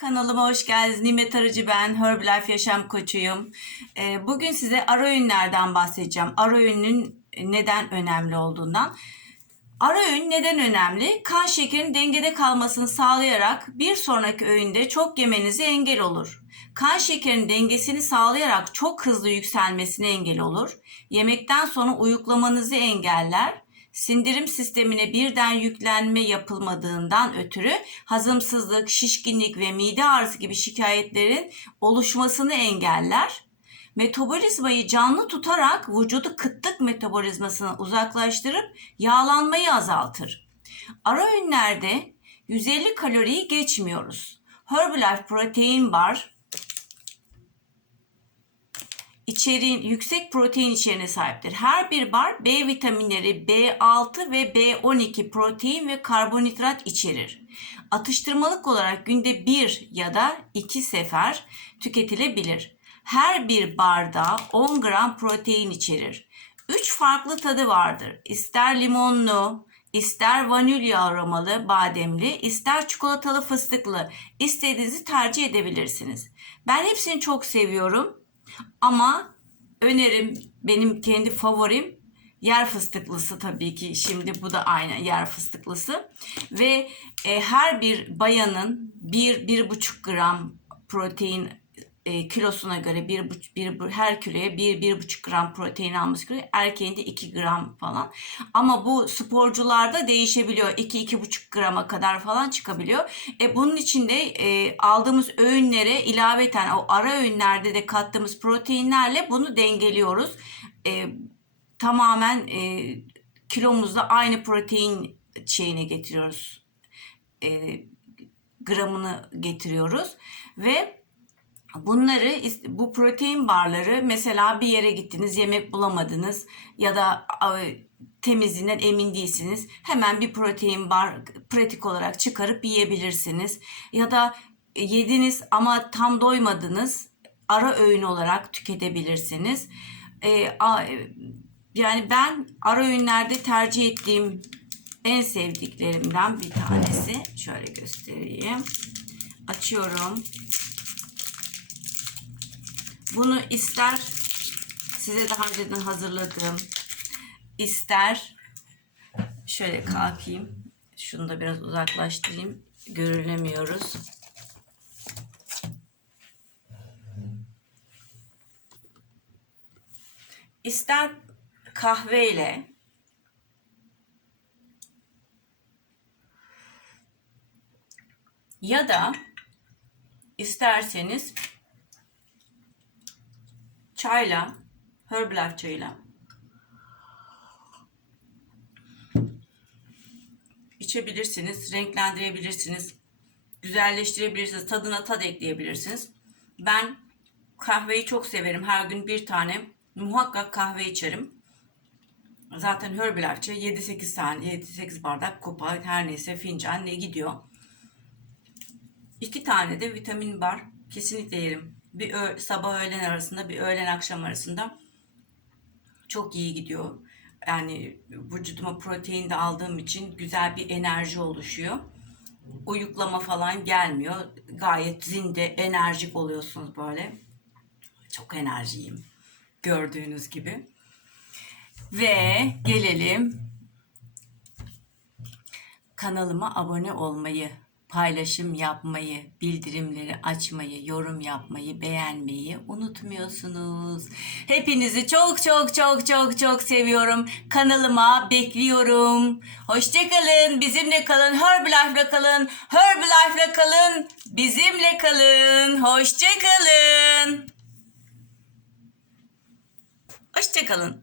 Kanalıma hoş geldiniz. Nimet Arıcı ben. Herbalife Yaşam Koçuyum. Ee, Bugün size ara öğünlerden bahsedeceğim. Ara öğünün neden önemli olduğundan. Ara öğün neden önemli? Kan şekerinin dengede kalmasını sağlayarak bir sonraki öğünde çok yemenize engel olur. Kan şekerinin dengesini sağlayarak çok hızlı yükselmesine engel olur. Yemekten sonra uyuklamanızı engeller. Sindirim sistemine birden yüklenme yapılmadığından ötürü hazımsızlık, şişkinlik ve mide ağrısı gibi şikayetlerin oluşmasını engeller. Metabolizmayı canlı tutarak vücudu kıtlık metabolizmasını uzaklaştırıp yağlanmayı azaltır. Ara öğünlerde 150 kaloriyi geçmiyoruz. Herbalife Protein Bar içeriğin yüksek protein içeriğine sahiptir. Her bir bar B vitaminleri, B6 ve B12 protein ve karbonhidrat içerir. Atıştırmalık olarak günde bir ya da iki sefer tüketilebilir. Her bir barda 10 gram protein içerir. 3 farklı tadı vardır. İster limonlu, ister vanilya aromalı, bademli, ister çikolatalı fıstıklı. İstediğinizi tercih edebilirsiniz. Ben hepsini çok seviyorum. Ama önerim benim kendi favorim yer fıstıklısı tabii ki. Şimdi bu da aynı yer fıstıklısı. Ve e, her bir bayanın 1-1,5 gram protein e, kilosuna göre bir, bir, bir- her kiloya 1-1,5 gram protein alması gerekiyor. Erkeğin de 2 gram falan. Ama bu sporcularda değişebiliyor. 2-2,5 grama kadar falan çıkabiliyor. E, bunun için de e, aldığımız öğünlere ilaveten o ara öğünlerde de kattığımız proteinlerle bunu dengeliyoruz. E, tamamen e, kilomuzda aynı protein şeyine getiriyoruz. E, gramını getiriyoruz ve Bunları bu protein barları mesela bir yere gittiniz yemek bulamadınız ya da temizliğinden emin değilsiniz. Hemen bir protein bar pratik olarak çıkarıp yiyebilirsiniz. Ya da e, yediniz ama tam doymadınız ara öğün olarak tüketebilirsiniz. E, e, yani ben ara öğünlerde tercih ettiğim en sevdiklerimden bir tanesi. Şöyle göstereyim. Açıyorum. Bunu ister size daha önceden hazırladığım ister şöyle kalkayım. Şunu da biraz uzaklaştırayım. Görünemiyoruz. İster kahveyle ya da isterseniz çayla, Herbalife çayıyla içebilirsiniz, renklendirebilirsiniz, güzelleştirebilirsiniz, tadına tad ekleyebilirsiniz. Ben kahveyi çok severim. Her gün bir tane muhakkak kahve içerim. Zaten Herbalife çayı 7-8 tane, 7-8 bardak kupa her neyse fincan ne gidiyor. İki tane de vitamin bar kesinlikle yerim. Bir ö- sabah öğlen arasında bir öğlen akşam arasında çok iyi gidiyor. Yani vücuduma protein de aldığım için güzel bir enerji oluşuyor. Uyuklama falan gelmiyor. Gayet zinde, enerjik oluyorsunuz böyle. Çok enerjiyim. Gördüğünüz gibi. Ve gelelim kanalıma abone olmayı, paylaşım yapmayı, bildirimleri açmayı, yorum yapmayı, beğenmeyi unutmuyorsunuz. Hepinizi çok çok çok çok çok seviyorum. Kanalıma bekliyorum. Hoşçakalın, bizimle kalın, Herbalife'la kalın, Herbalife'la kalın, bizimle kalın. Hoşçakalın. Hoşçakalın.